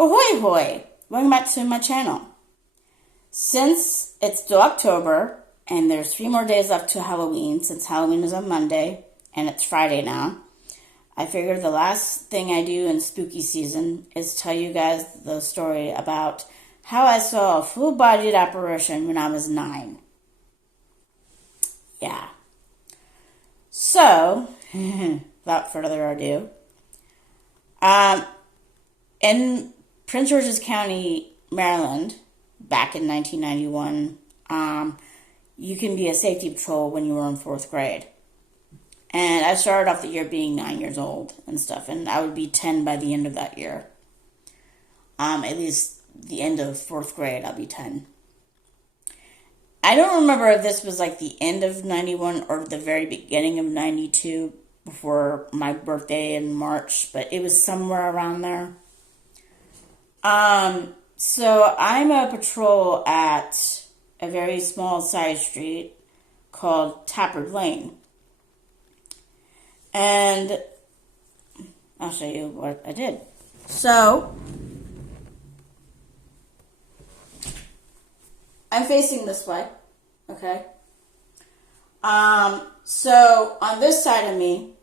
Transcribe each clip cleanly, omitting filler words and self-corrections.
Ahoy hoy! Welcome back to my channel. Since it's still October and there's 3 more days left to Halloween, since Halloween is on Monday and it's Friday now, I figured the last thing I do in spooky season is tell you guys the story about how I saw a full-bodied apparition when I was 9. Yeah. So, without further ado, in Prince George's County, Maryland, back in 1991, you can be a safety patrol when you were in 4th grade. And I started off the year being 9 years old and stuff, and I would be 10 by the end of that year. At least the end of 4th grade, I'll be 10. I don't remember if this was like the end of 91 or the very beginning of 92 before my birthday in March, but it was somewhere around there. So I'm a patrol at a very small side street called Tappard Lane. And I'll show you what I did. So I'm facing this way, okay? So on this side of me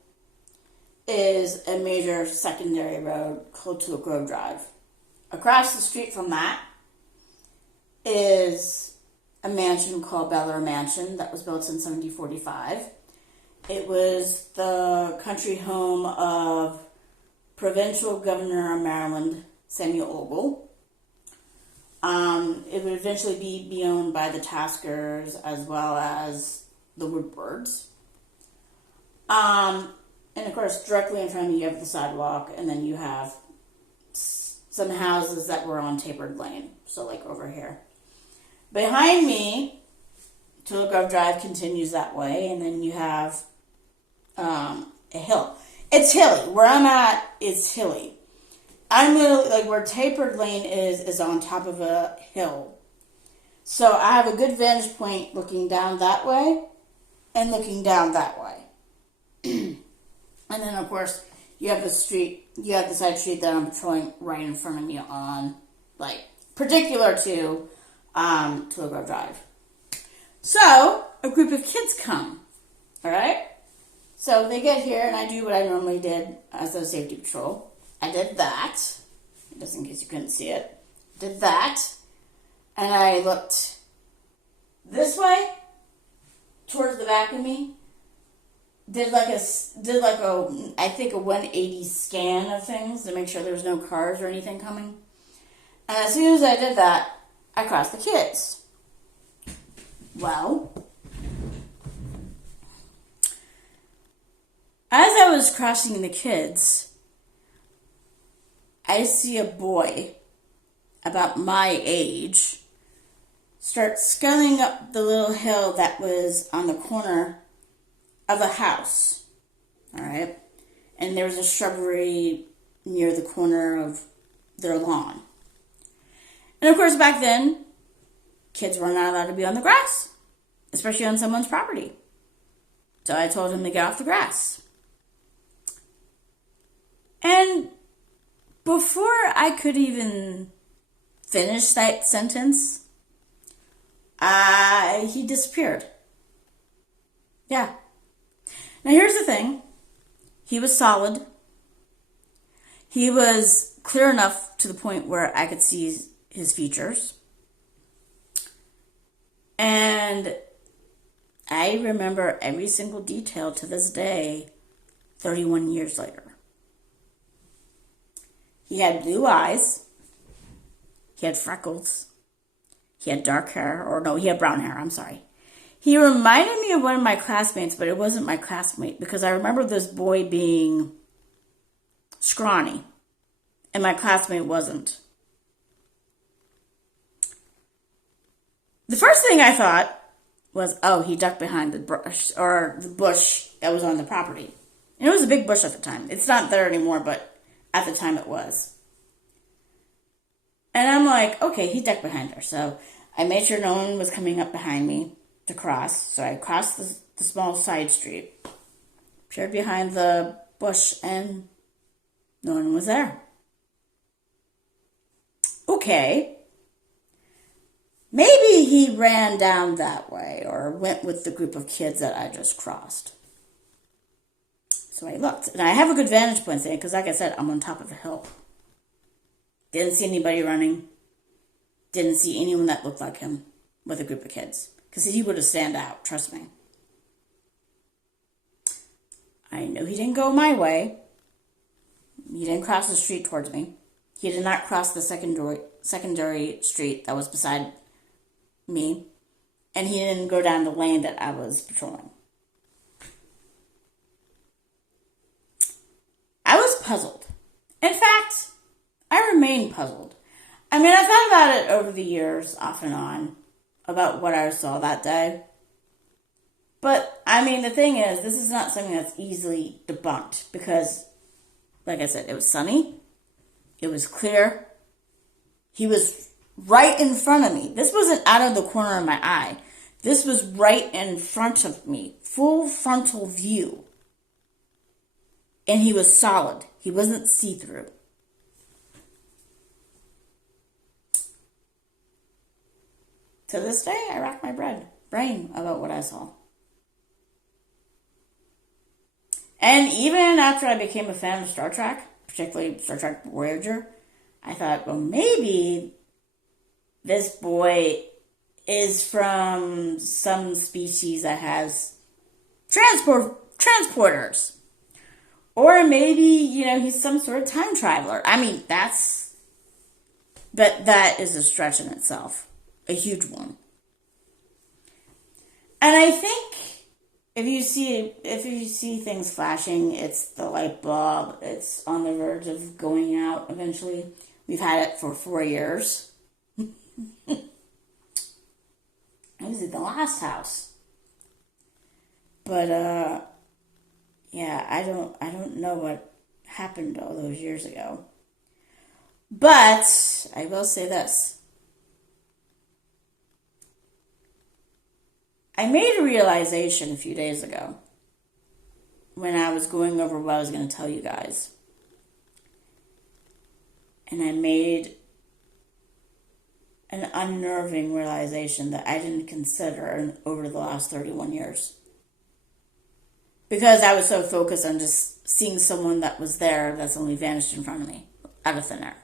is a major secondary road called Tulip Grove Drive. Across the street from that is a mansion called Bel-Air Mansion that was built in 1745. It was the country home of Provincial Governor of Maryland, Samuel Ogle. It would eventually be owned by the Taskers as well as the Woodwards. And of course, directly in front of you, you have the sidewalk, and then you have some houses that were on Tappard Lane, so like over here. Behind me, Tulip Grove Drive continues that way, and then you have a hill. It's hilly. Where I'm at is hilly. I'm literally, like where Tappard Lane is on top of a hill. So I have a good vantage point looking down that way and looking down that way. And then, of course, you have the side street that I'm patrolling right in front of me on, like, particular to Tulip Grove Drive. So, a group of kids come, all right? So they get here, and I do what I normally did as a safety patrol. I did that, just in case you couldn't see it. Did that, and I looked this way, towards the back of me. Did like a I think a 180 scan of things to make sure there was no cars or anything coming. And as soon as I did that, I crossed the kids. Well, as I was crossing the kids, I see a boy about my age start sculling up the little hill that was on the corner of a house, all right? And there was a shrubbery near the corner of their lawn. And of course, back then, kids were not allowed to be on the grass, especially on someone's property. So I told him to get off the grass. And before I could even finish that sentence, he disappeared. Yeah. Now here's the thing. He was solid. He was clear enough to the point where I could see his features. And I remember every single detail to this day, 31 years later. He had blue eyes. He had freckles. He had dark hair. Or no, he had brown hair. I'm sorry. He reminded me of one of my classmates, but it wasn't my classmate because I remember this boy being scrawny and my classmate wasn't. The first thing I thought was, oh, he ducked behind the brush or the bush that was on the property. And it was a big bush at the time. It's not there anymore, but at the time it was. And I'm like, okay, he ducked behind her. So I made sure no one was coming up behind me to cross. So I crossed the small side street, peered behind the bush, and no one was there. okay. Maybe he ran down that way or went with the group of kids that I just crossed. So I looked. And I have a good vantage point there because, like I said, I'm on top of a hill. Didn't see anybody running. Didn't see anyone that looked like him with a group of kids. Because he would have stand out, trust me. I know he didn't go my way. He didn't cross the street towards me. He did not cross the secondary street that was beside me. And he didn't go down the lane that I was patrolling. I was puzzled. In fact, I remain puzzled. I mean, I've thought about it over the years, off and on, about what I saw that day. But, I mean, the thing is, this is not something that's easily debunked because, like I said, it was sunny. It was clear. He was right in front of me. This wasn't out of the corner of my eye. This was right in front of me. Full frontal view. And he was solid. He wasn't see-through. To this day, I rack my brain about what I saw. And even after I became a fan of Star Trek, particularly Star Trek Voyager, I thought, well, maybe this boy is from some species that has transporters. Or maybe, he's some sort of time traveler. I mean, but that is a stretch in itself. A huge one. And I think if you see things flashing, it's the light bulb. It's on the verge of going out eventually. We've had it for 4 years. I was at the last house. But yeah, I don't know what happened all those years ago. But I will say this. I made a realization a few days ago when I was going over what I was going to tell you guys. And I made an unnerving realization that I didn't consider over the last 31 years. Because I was so focused on just seeing someone that was there that's only vanished in front of me, out of thin air.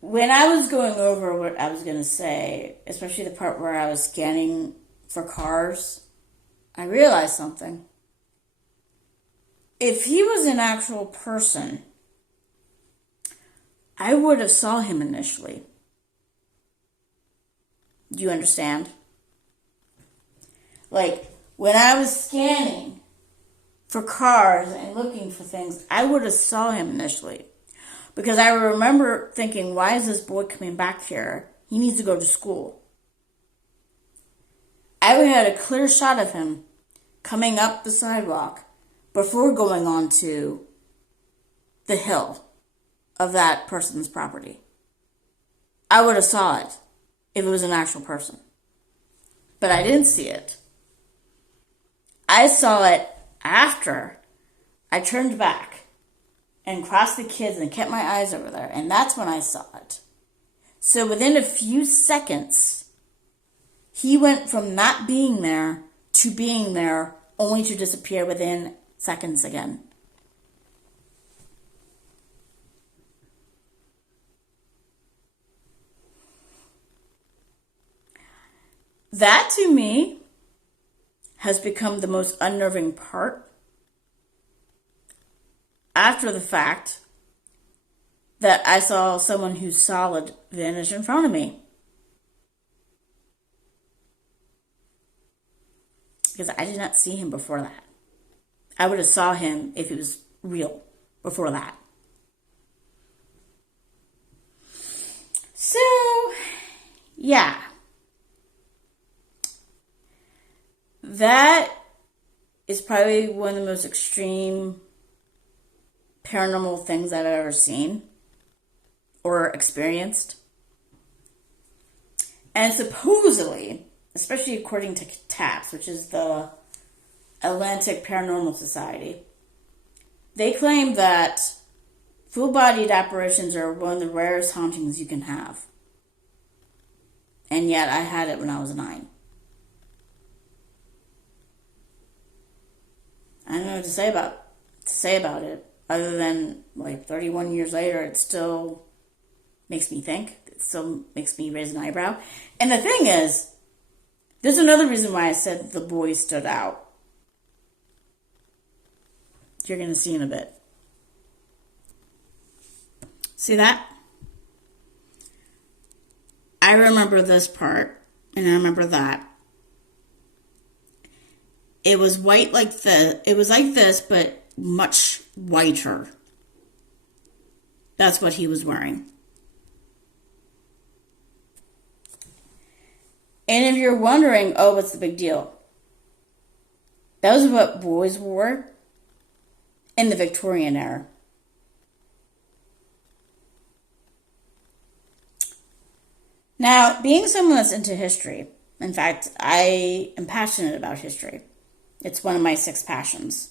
When I was going over what I was going to say, especially the part where I was scanning for cars, I realized something. If he was an actual person, I would have saw him initially. Do you understand? Like, when I was scanning for cars and looking for things, I would have saw him initially. Because I remember thinking, why is this boy coming back here? He needs to go to school. I had a clear shot of him coming up the sidewalk before going on to the hill of that person's property. I would have saw it if it was an actual person. But I didn't see it. I saw it after I turned back and crossed the kids and kept my eyes over there. And that's when I saw it. So within a few seconds, he went from not being there to being there, only to disappear within seconds again. That, to me, has become the most unnerving part after the fact that I saw someone who's solid vanish in front of me. Because I did not see him before that. I would have saw him if it was real before that. So, yeah. That is probably one of the most extreme paranormal things I've ever seen or experienced. And supposedly, especially according to TAPS, which is the Atlantic Paranormal Society, they claim that Full-bodied apparitions are one of the rarest hauntings you can have. And yet I had it when I was 9. I don't know what to say about it, other than like 31 years later, it still makes me think. It still makes me raise an eyebrow. And the thing is, there's another reason why I said the boy stood out. You're going to see in a bit. See that? I remember this part, and I remember that. It was white like this. It was like this, but much whiter. That's what he was wearing. And if you're wondering, oh, what's the big deal? That was what boys wore in the Victorian era. Now, being someone that's into history, in fact, I am passionate about history. It's one of my 6 passions.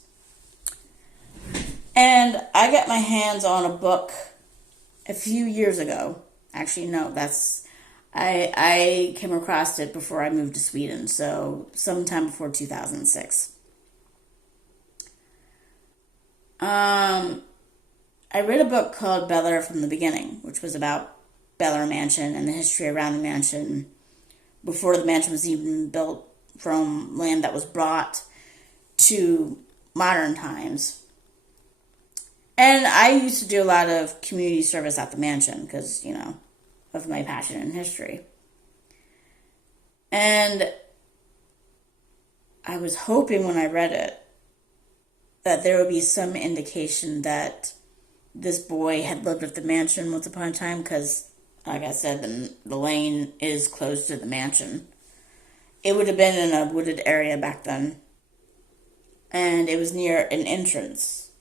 And I got my hands on a book a few years ago. Actually, no, I came across it before I moved to Sweden, so sometime before 2006. I read a book called Bel-Air from the Beginning, which was about Bel-Air Mansion and the history around the mansion before the mansion was even built, from land that was brought to modern times. And I used to do a lot of community service at the mansion because, of my passion in history. And I was hoping when I read it that there would be some indication that this boy had lived at the mansion once upon a time because, like I said, the lane is close to the mansion. It would have been in a wooded area back then. And it was near an entrance.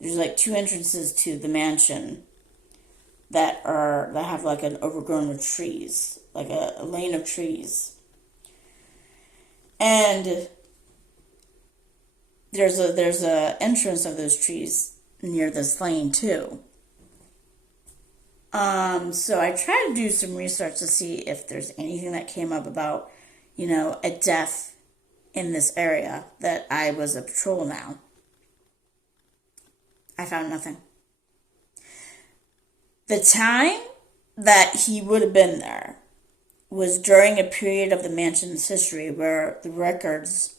There's like 2 entrances to the mansion that have like an overgrown with trees, like a lane of trees. And there's a entrance of those trees near this lane too. So I tried to do some research to see if there's anything that came up about, a death in this area that I was a patrol now. I found nothing. The time that he would have been there was during a period of the mansion's history where the records...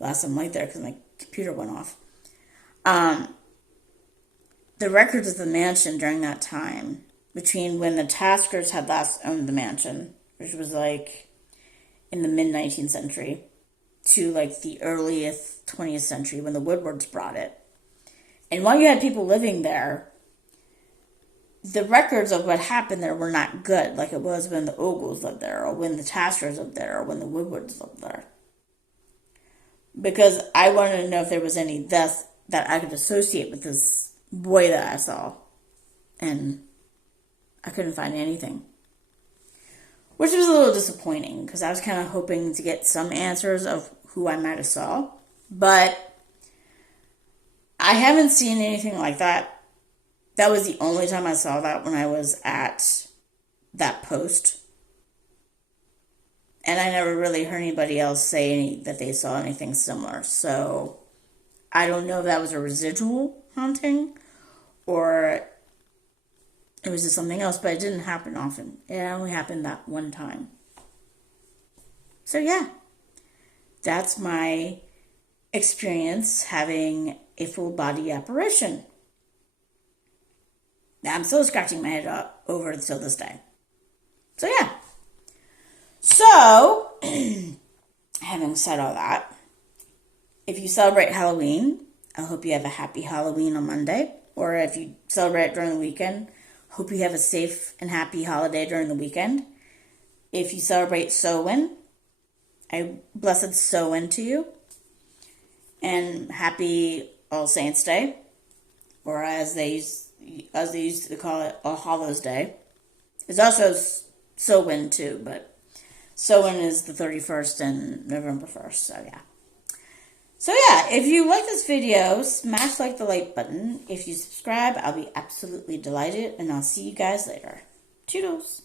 Lost some light there because my computer went off. The records of the mansion during that time, between when the Taskers had last owned the mansion, which was like in the mid-19th century, to like the earliest 20th century when the Woodwards brought it. And while you had people living there, the records of what happened there were not good, like it was when the Ogles lived there, or when the Taskers lived there, or when the Woodwards lived there. Because I wanted to know if there was any death that I could associate with this boy that I saw. And I couldn't find anything. Which was a little disappointing, because I was kind of hoping to get some answers of who I might have saw. But I haven't seen anything like that. That was the only time I saw that, when I was at that post. And I never really heard anybody else say that they saw anything similar. So I don't know if that was a residual haunting or it was just something else, but it didn't happen often. It only happened that one time. So yeah, that's my experience having a full body apparition. Now, I'm still scratching my head up over until this day. So yeah. So, having said all that, if you celebrate Halloween, I hope you have a happy Halloween on Monday. Or if you celebrate it during the weekend, hope you have a safe and happy holiday during the weekend. If you celebrate Samhain, a blessed Samhain to you. And happy All Saints Day. Or as they used to call it, All Hallows Day. It's also Samhain too, but Samhain is the 31st and November 1st, so yeah. So yeah, if you like this video, smash like the like button. If you subscribe, I'll be absolutely delighted, and I'll see you guys later. Toodles!